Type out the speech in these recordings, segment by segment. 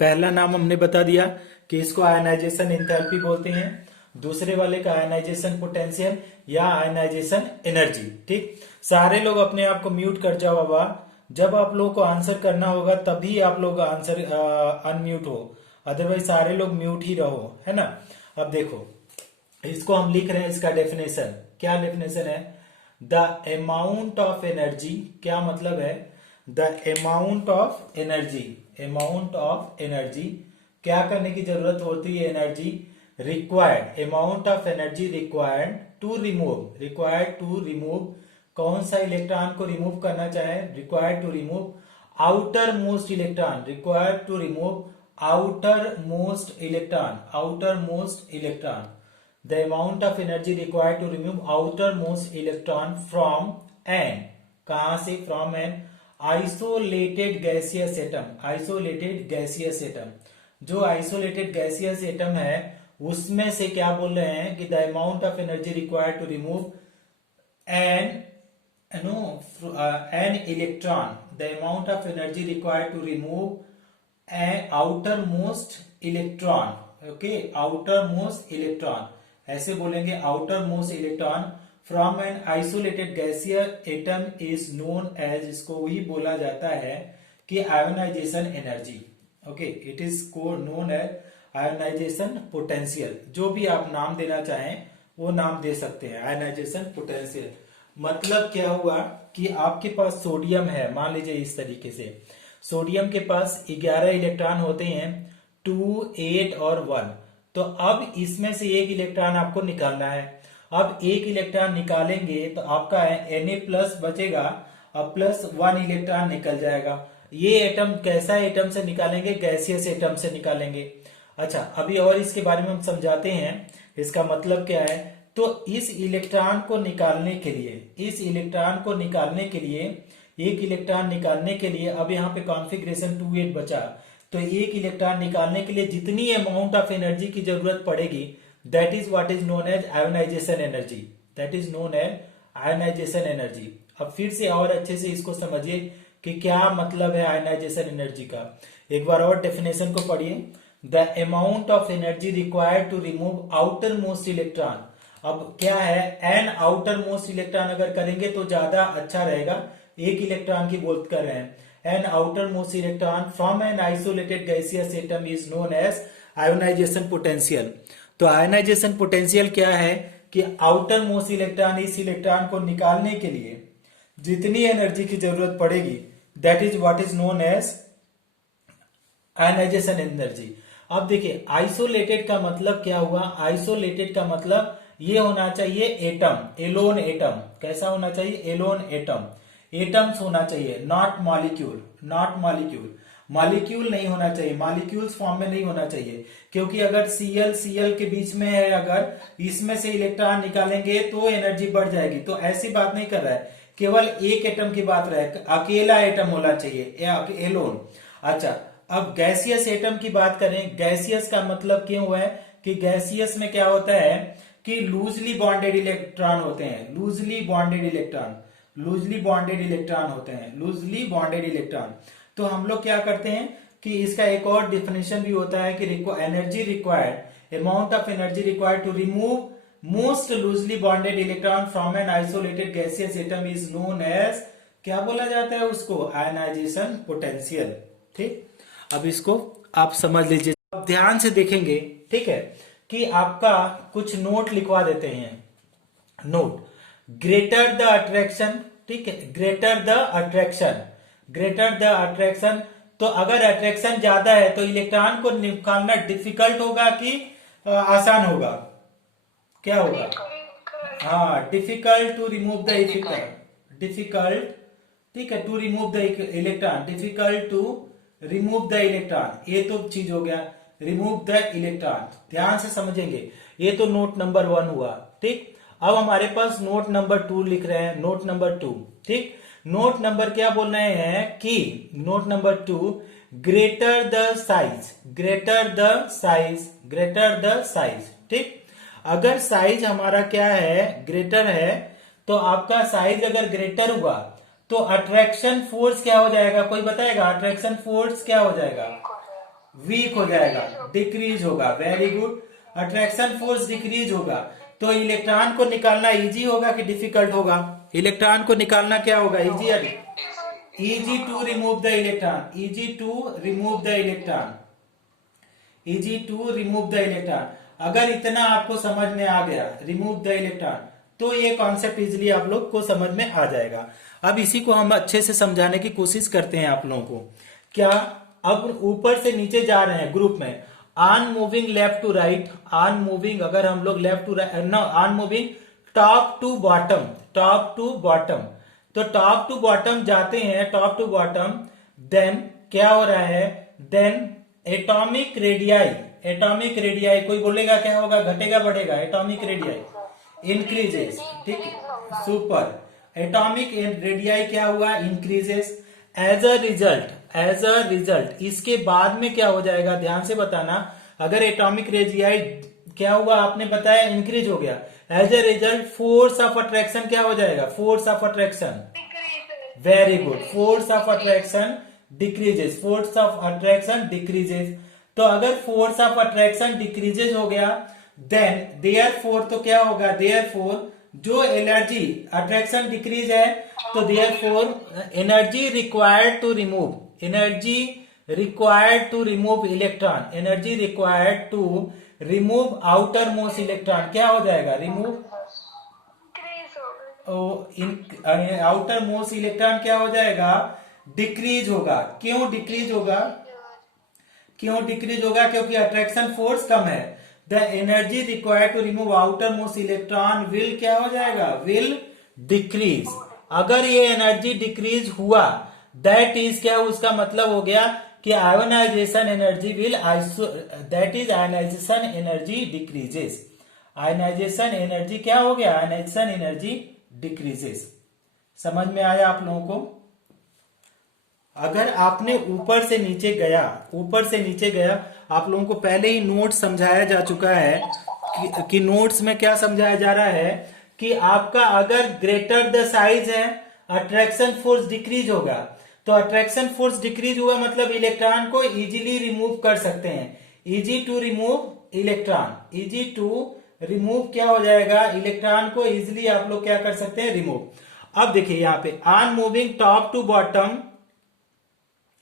पहला नाम हमने बता दिया कि इसको आयनाइजेशन एंथैल्पी बोलते हैं, दूसरे वाले का आयनाइजेशन पोटेंशियल या आयनाइजेशन एनर्जी। ठीक, सारे लोग अपने आप को म्यूट कर जाओ बाबा। जब आप लोगों को आंसर करना होगा तभी आप लोग आंसर अनम्यूट हो, अदरवाइज सारे लोग म्यूट ही रहो, है ना। अब देखो, इसको हम लिख रहे हैं, इसका डेफिनेशन क्या डेफिनेशन है? द अमाउंट ऑफ एनर्जी, क्या मतलब है? The amount of energy, amount of energy, क्या करने की जरूरत होती है? Energy required, amount of energy required to remove, required to remove, कौन सा इलेक्ट्रॉन को रिमूव करना चाहे? Required to remove outer most electron, required to remove outer most electron, outer most electron, the amount of energy required to remove outermost electron from an, कहां से? from an isolated gaseous atom, isolated gaseous atom, जो isolated gaseous atom है उसमें से क्या बोल रहे हैं कि the amount of energy required to remove an an electron, the amount of energy required to remove an outermost electron, okay, outermost electron, ऐसे बोलेंगे outer most electron from an isolated gaseous atom is known as, इसको ही बोला जाता है कि ionisation energy. Okay, it is known as ionisation potential. जो भी आप नाम देना चाहें वो नाम दे सकते हैं, आयोनाइजेशन पोटेंशियल। मतलब क्या हुआ कि आपके पास सोडियम है, मान लीजिए इस तरीके से, सोडियम के पास 11 इलेक्ट्रॉन होते हैं, 2, 8 और 1। तो अब इसमें से एक इलेक्ट्रॉन आपको निकालना है। अब एक इलेक्ट्रॉन निकालेंगे तो आपका Na+ बचेगा और +1 इलेक्ट्रॉन निकल जाएगा। ये एटम कैसा एटम से निकालेंगे? गैसियस एटम से निकालेंगे। अच्छा, अभी और इसके बारे में हम समझाते हैं, इसका मतलब क्या है। तो इस इलेक्ट्रॉन को निकालने के लिए, इस इलेक्ट्रॉन को निकालने के लिए, एक इलेक्ट्रॉन निकालने के लिए, अब यहाँ पे कॉन्फ़िगरेशन 2, 8 बचा, तो एक इलेक्ट्रॉन निकालने के लिए जितनी अमाउंट ऑफ एनर्जी की जरूरत पड़ेगी, that is what is known as ionisation energy, that is known as ionisation energy. अब फिर से और अच्छे से इसको समझिए कि क्या मतलब है आयोनाइजेशन एनर्जी का। एक बार और डेफिनेशन को पढ़िए, the amount of energy required to remove outer most electron. अब क्या है, एन आउटर मोस्ट इलेक्ट्रॉन अगर करेंगे तो ज्यादा अच्छा रहेगा, एक इलेक्ट्रॉन की बोल कर रहे हैं। An outermost electron from an isolated gaseous atom is known as ionization potential। तो आयोनाइजेशन पोटेंशियल क्या है कि आउटर मोस्ट इलेक्ट्रॉन, इस इलेक्ट्रॉन को निकालने के लिए जितनी एनर्जी की जरूरत पड़ेगी, that is what is known as ionisation energy. अब देखिए, आइसोलेटेड का मतलब क्या हुआ? आइसोलेटेड का मतलब ये होना चाहिए एटम, एलोन एटम। कैसा होना चाहिए? एलोन एटम, एटम्स होना चाहिए, not molecule, not molecule, molecule नहीं होना चाहिए, मॉलिक्यूल्स फॉर्म में नहीं होना चाहिए। क्योंकि अगर Cl के बीच में है, अगर इसमें से इलेक्ट्रॉन निकालेंगे तो एनर्जी बढ़ जाएगी। तो ऐसी बात नहीं कर रहा है, केवल एक एटम की बात रहे, अकेला एटम होना चाहिए, एलोन। अच्छा, अब गैसियस एटम की बात करें, गैसियस का मतलब क्यों हुआ है कि गैसियस में क्या होता है कि लूजली बॉन्डेड इलेक्ट्रॉन होते हैं, loosely bonded electron, loosely bonded electron होते हैं, लूजली बॉन्डेड इलेक्ट्रॉन। तो हम लोग क्या करते हैं कि इसका एक और डिफिनेशन भी होता है कि energy required, amount of energy required to remove most loosely bonded electron from an isolated gaseous atom is known as, क्या बोला जाता है उसको? Ionisation potential. ठीक, अब इसको आप समझ लीजिए, अब ध्यान से देखेंगे, ठीक है, कि आपका कुछ नोट लिखवा देते हैं। नोट, ग्रेटर द अट्रैक्शन, ठीक है, greater the attraction, greater the attraction. तो अगर अट्रैक्शन ज्यादा है तो इलेक्ट्रॉन को निकालना डिफिकल्ट होगा कि आसान होगा? क्या होगा? हाँ, difficult to remove the electron, difficult, ठीक है, to remove the electron, difficult to remove the electron. ये तो चीज हो गया, रिमूव द इलेक्ट्रॉन। ध्यान से समझेंगे, ये तो नोट नंबर 1 हुआ। ठीक, अब हमारे पास नोट नंबर 2 लिख रहे हैं, नोट नंबर 2। ठीक, नोट नंबर क्या बोल रहे हैं कि note number 2, greater the size, greater the size, greater the size. ठीक, अगर साइज हमारा क्या है, ग्रेटर है, तो आपका साइज अगर ग्रेटर हुआ तो अट्रैक्शन फोर्स क्या हो जाएगा? कोई बताएगा? अट्रैक्शन फोर्स क्या हो जाएगा? वीक हो जाएगा, डिक्रीज होगा। Very good. Attraction force decrease होगा, तो इलेक्ट्रॉन को निकालना इजी होगा कि डिफिकल्ट होगा? इलेक्ट्रॉन को निकालना क्या होगा, इजी या easy to remove the electron, easy to remove the electron, easy to remove the electron. अगर इतना आपको समझ में आ गया, रिमूव द इलेक्ट्रॉन, तो ये कॉन्सेप्ट इजिली आप लोग को समझ में आ जाएगा। अब इसी को हम अच्छे से समझाने की कोशिश करते हैं आप लोगों को। क्या, अब ऊपर से नीचे जा रहे हैं ग्रुप में, on moving left to right, on moving, अगर हम लोग left to right, no, on moving top to bottom, top to bottom, तो टॉप टू बॉटम जाते हैं, टॉप टू बॉटम, देन क्या हो रहा है, then atomic radii, atomic radii, कोई बोलेगा क्या होगा, घटेगा बढ़ेगा, एटॉमिक रेडियाई इंक्रीजेस, ठीक, सुपर, एटॉमिक रेडियाई क्या हुआ, increases. As a result, as a result, इसके बाद में क्या हो जाएगा, ध्यान से बताना, अगर एटॉमिक रेडियाई क्या हुआ आपने बताया, इंक्रीज हो गया, as a result force of attraction क्या हो जाएगा, force of attraction, very good, force of attraction decreases, force of attraction decreases. तो अगर फोर्स ऑफ अट्रैक्शन डिक्रीजेस हो गया, देन देयरफॉर, तो क्या होगा, देयरफॉर जो एनर्जी, अट्रैक्शन डिक्रीज है, तो therefore energy required to remove, energy required to remove electron, energy required to remove outer most electron क्या हो जाएगा, रिमूव आउटर मोस्ट इलेक्ट्रॉन क्या हो जाएगा, डिक्रीज होगा। क्यों डिक्रीज होगा, क्यों डिक्रीज होगा, क्योंकि अट्रैक्शन फोर्स कम है। The energy required to remove outer most electron will क्या हो जाएगा, विल डिक्रीज। अगर ये एनर्जी डिक्रीज हुआ, दैट इज क्या, उसका मतलब हो गया कि ionisation energy will, that is ionisation energy decreases, ionisation energy क्या हो गया, आयोनाइजेशन एनर्जी डिक्रीजेस। समझ में आया आप लोगों को? अगर आपने ऊपर से नीचे गया, ऊपर से नीचे गया, आप लोगों को पहले ही नोट समझाया जा चुका है कि नोट्स में क्या समझाया जा रहा है कि आपका अगर ग्रेटर द साइज है, अट्रैक्शन फोर्स डिक्रीज होगा, तो अट्रैक्शन फोर्स डिक्रीज हुआ मतलब इलेक्ट्रॉन को इजीली रिमूव कर सकते हैं, easy to remove electron, easy to remove क्या हो जाएगा, इलेक्ट्रॉन को इजीली आप लोग क्या कर सकते हैं, रिमूव। अब देखिए यहाँ पे on moving top to bottom,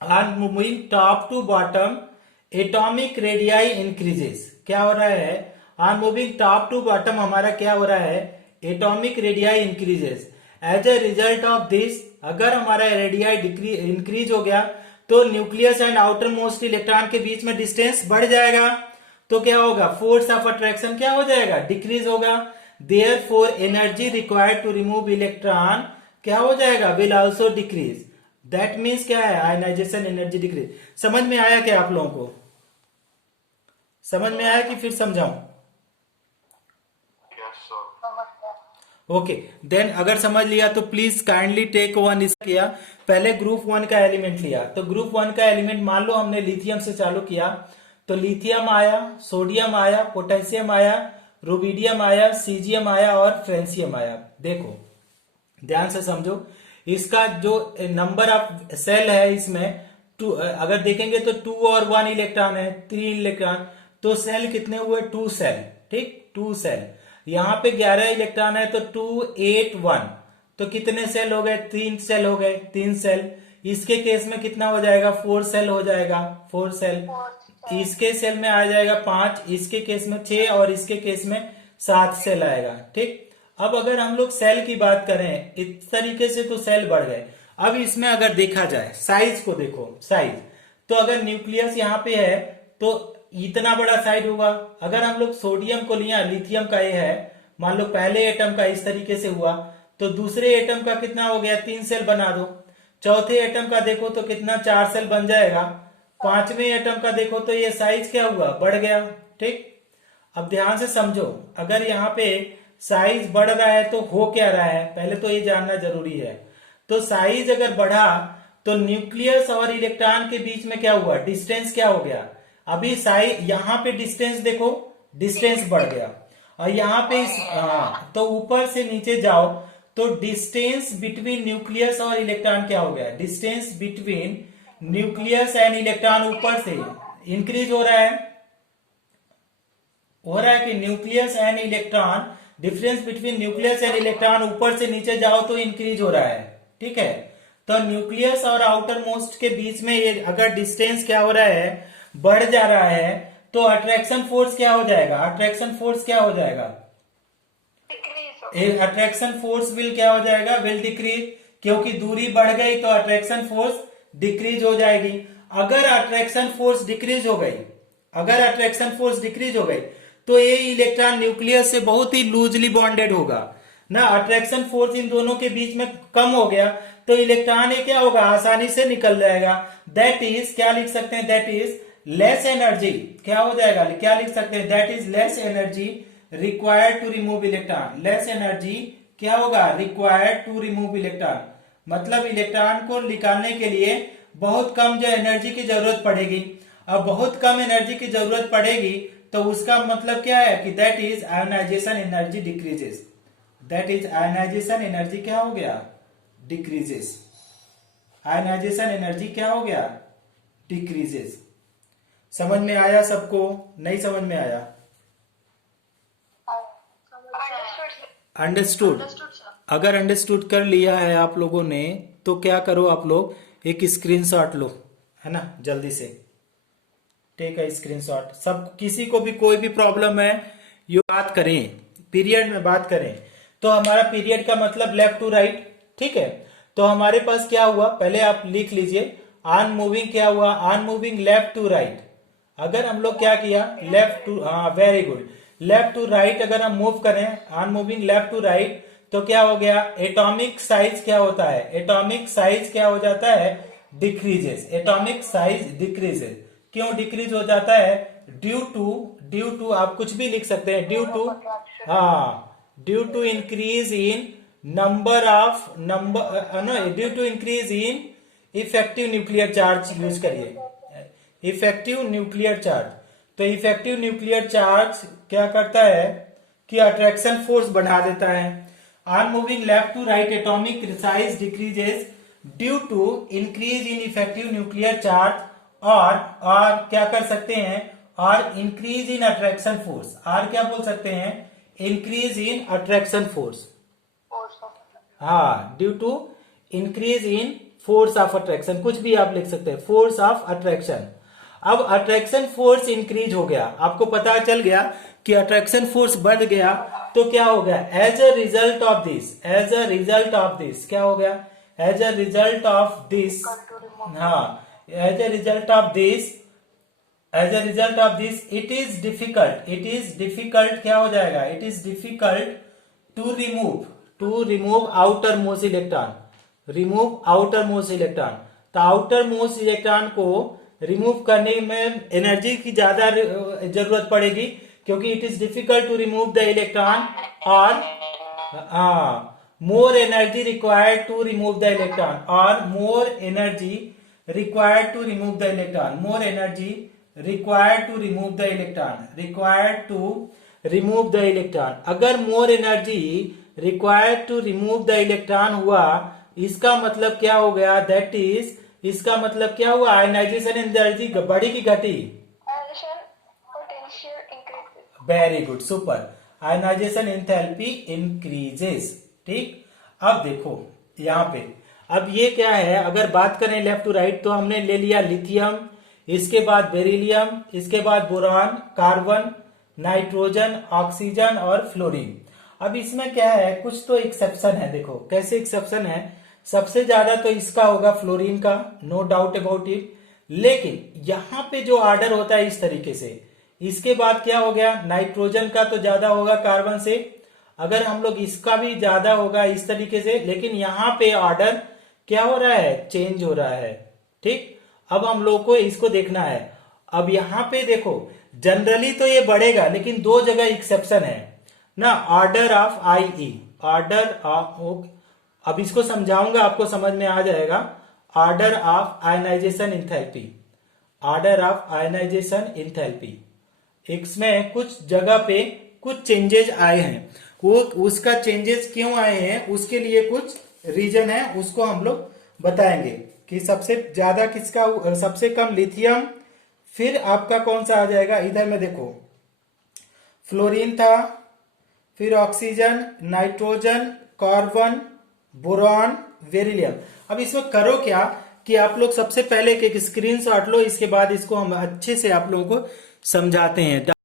on moving top to bottom atomic radii increases, क्या हो रहा है, on moving top to bottom हमारा क्या हो रहा है, atomic radii increases. As a result of this, अगर हमारा रेडियाई इंक्रीज हो गया, तो nucleus and outer most electron के बीच में डिस्टेंस बढ़ जाएगा, तो क्या होगा, फोर्स ऑफ अट्रैक्शन क्या हो जाएगा, डिक्रीज होगा। Therefore energy required to remove electron क्या हो जाएगा, will also decrease. That means क्या है, आयनाइजेशन एनर्जी डिक्रीज। समझ में आया क्या आप लोगों को? समझ में आया कि फिर समझाऊं? ओके, देन अगर समझ लिया तो प्लीज काइंडली टेक वन। इस किया पहले ग्रुप 1 का एलिमेंट लिया, तो ग्रुप 1 का एलिमेंट मान लो हमने लिथियम से चालू किया, तो लिथियम आया, सोडियम आया, पोटेशियम आया, रुबिडियम आया, सीजियम आया और फ्रेंसियम आया। देखो ध्यान से समझो, इसका जो नंबर ऑफ सेल है इसमें टू, अगर देखेंगे तो 2 और 1 इलेक्ट्रॉन है, 3 इलेक्ट्रॉन, तो सेल कितने हुए, 2 सेल, ठीक, 2 सेल। यहाँ पे 11 इलेक्ट्रॉन है तो 2 8 1, तो कितने सेल हो गए, 3 सेल हो गए, 3 सेल। इसके केस में कितना हो जाएगा, 4 सेल हो जाएगा, 4 सेल। इसके सेल में आ जाएगा 5, इसके केस में 6 और इसके केस में 7 सेल आएगा, ठीक। अब अगर हम लोग सेल की बात करें इस तरीके से, तो सेल बढ़ गए। अब इसमें अगर देखा जाए साइज को, देखो साइज, तो अगर न्यूक्लियस यहाँ पे है तो इतना बड़ा साइज होगा। अगर हम लोग सोडियम को लिया, लिथियम का ये है, मान लो पहले एटम का इस तरीके से हुआ, तो दूसरे एटम का कितना हो गया, 3 सेल बना दो। चौथे एटम का देखो तो कितना, 4 सेल बन जाएगा। पांचवें एटम का देखो तो ये साइज क्या हुआ, बढ़ गया, ठीक। अब ध्यान से समझो, अगर यहाँ पे साइज बढ़ रहा है तो हो क्या रहा है, पहले तो ये जानना जरूरी है। तो साइज अगर बढ़ा तो न्यूक्लियस और इलेक्ट्रॉन के बीच में क्या हुआ, डिस्टेंस क्या हो गया। अभी साइज यहाँ पे डिस्टेंस देखो, डिस्टेंस बढ़ गया, और यहाँ पे तो ऊपर से नीचे जाओ तो डिस्टेंस बिटवीन न्यूक्लियस और इलेक्ट्रॉन क्या हो गया, distance between nucleus and electron ऊपर से इंक्रीज हो रहा है कि nucleus and electron, difference between nucleus and electron ऊपर से नीचे जाओ तो इंक्रीज हो रहा है। ठीक है, तो न्यूक्लियस और आउटर मोस्ट के बीच में ये अगर डिस्टेंस क्या हो रहा है, बढ़ जा रहा है, तो अट्रैक्शन फोर्स क्या हो जाएगा, अट्रैक्शन फोर्स क्या हो जाएगा, अट्रैक्शन फोर्स विल क्या हो जाएगा, विल डिक्रीज, क्योंकि दूरी बढ़ गई तो अट्रैक्शन फोर्स डिक्रीज हो जाएगी। अगर अट्रैक्शन फोर्स डिक्रीज हो गई, अगर अट्रैक्शन फोर्स डिक्रीज हो गई तो ये इलेक्ट्रॉन न्यूक्लियस से बहुत ही लूजली बॉन्डेड होगा ना, अट्रैक्शन फोर्स इन दोनों के बीच में कम हो गया तो इलेक्ट्रॉन ये क्या होगा, आसानी से निकल जाएगा। दैट इज क्या लिख सकते हैं, दैट इज लेस एनर्जी, क्या हो जाएगा, क्या लिख सकते हैं, that is less energy required to remove electron. Less energy क्या होगा, रिक्वायर्ड टू रिमूव इलेक्ट्रॉन, मतलब इलेक्ट्रॉन को निकालने के लिए बहुत कम जो एनर्जी की जरूरत पड़ेगी। अब बहुत कम एनर्जी की जरूरत पड़ेगी तो उसका मतलब क्या है कि that is ionisation energy decreases, that is ionisation energy क्या हो गया, डिक्रीजेस, आयोनाइजेशन एनर्जी क्या हो गया, डिक्रीजेस। समझ में आया सबको, नहीं समझ में आया, अंडरस्टूड। अगर अंडरस्टूड कर लिया है आप लोगों ने तो क्या करो, आप लोग एक स्क्रीनशॉट लो, है ना, जल्दी से टेक अ स्क्रीनशॉट। सब किसी को भी कोई भी प्रॉब्लम है ये बात करें, पीरियड में बात करें। तो हमारा पीरियड का मतलब लेफ्ट टू राइट, ठीक है। तो हमारे पास क्या हुआ, पहले आप लिख लीजिए, ऑन मूविंग क्या हुआ, on moving left to right. अगर हम लोग क्या किया, लेफ्ट टू, हाँ very good, left to right अगर हम मूव करें, on moving left to right, तो क्या हो गया, एटॉमिक साइज क्या होता है, एटॉमिक साइज क्या हो जाता है, डिक्रीजेस, एटॉमिक साइज डिक्रीजेस। क्यों डिक्रीज हो जाता है, ड्यू टू आप कुछ भी लिख सकते हैं, ड्यू टू, हाँ, due to increase in number of due to increase in effective nuclear charge use करिए, इफेक्टिव न्यूक्लियर चार्ज। तो इफेक्टिव न्यूक्लियर चार्ज क्या करता है कि अट्रैक्शन फोर्स बढ़ा देता है। On moving left to right atomic size decreases due to increase in effective nuclear charge, और क्या कर सकते हैं, और इंक्रीज इन अट्रैक्शन फोर्स, और क्या बोल सकते हैं, इंक्रीज इन अट्रैक्शन फोर्स, हाँ, due to increase in force of attraction, कुछ भी आप लिख सकते हैं, फोर्स ऑफ अट्रैक्शन। अब अट्रैक्शन फोर्स इंक्रीज हो गया, आपको पता चल गया कि अट्रैक्शन फोर्स बढ़ गया, तो क्या हो गया, as a result of this, as a result of this क्या हो गया, as a result of this, हाँ, as a result of this, as a result of this it is difficult क्या हो जाएगा, it is difficult to remove outer most electron, remove outer most electron. तो outer most electron को remove करने में energy की ज्यादा जरूरत पड़ेगी, क्योंकि it is difficult to remove the electron, और more energy required to remove the electron, और more energy required to remove the electron, more energy required to remove the electron, required to remove the electron. अगर more energy required to remove the electron हुआ, इसका मतलब क्या हो गया, that is, इसका मतलब क्या हुआ, आयनाइजेशन एनर्जी बढ़ी की घटी, very good, super, ionization enthalpy increases. ठीक, अब देखो यहाँ पे, अब ये क्या है, अगर बात करें लेफ्ट टू राइट तो हमने ले लिया लिथियम, इसके बाद बेरिलियम, इसके बाद बोरान, कार्बन, नाइट्रोजन, ऑक्सीजन और फ्लोरीन। अब इसमें क्या है, कुछ तो एक्सेप्शन है, देखो कैसे एक्सेप्शन है, सबसे ज्यादा तो इसका होगा फ्लोरीन का, नो डाउट अबाउट इट, लेकिन यहाँ पे जो ऑर्डर होता है इस तरीके से, इसके बाद क्या हो गया, नाइट्रोजन का तो ज्यादा होगा कार्बन से, अगर हम लोग इसका भी ज्यादा होगा इस तरीके से, लेकिन यहाँ पे ऑर्डर क्या हो रहा है, चेंज हो रहा है। ठीक, अब हम लोग को इसको देखना है। अब यहाँ पे देखो जनरली तो ये बढ़ेगा, लेकिन दो जगह एक्सेप्शन है ना, order of IE, order of, अब इसको समझाऊंगा आपको समझ में आ जाएगा, order of ionization enthalpy, order of ionization enthalpy, इसमें कुछ जगह पे कुछ चेंजेस आए हैं, वो उसका चेंजेस क्यों आए हैं उसके लिए कुछ रीजन है, उसको हम लोग बताएंगे कि सबसे ज्यादा किसका, सबसे कम लिथियम, फिर आपका कौन सा आ जाएगा, इधर में देखो, फ्लोरीन था, फिर oxygen, nitrogen, carbon, boron, beryllium. अब इसमें करो क्या कि आप लोग सबसे पहले एक स्क्रीनशॉट लो, इसके बाद इसको हम अच्छे से आप लोगों को समझाते हैं।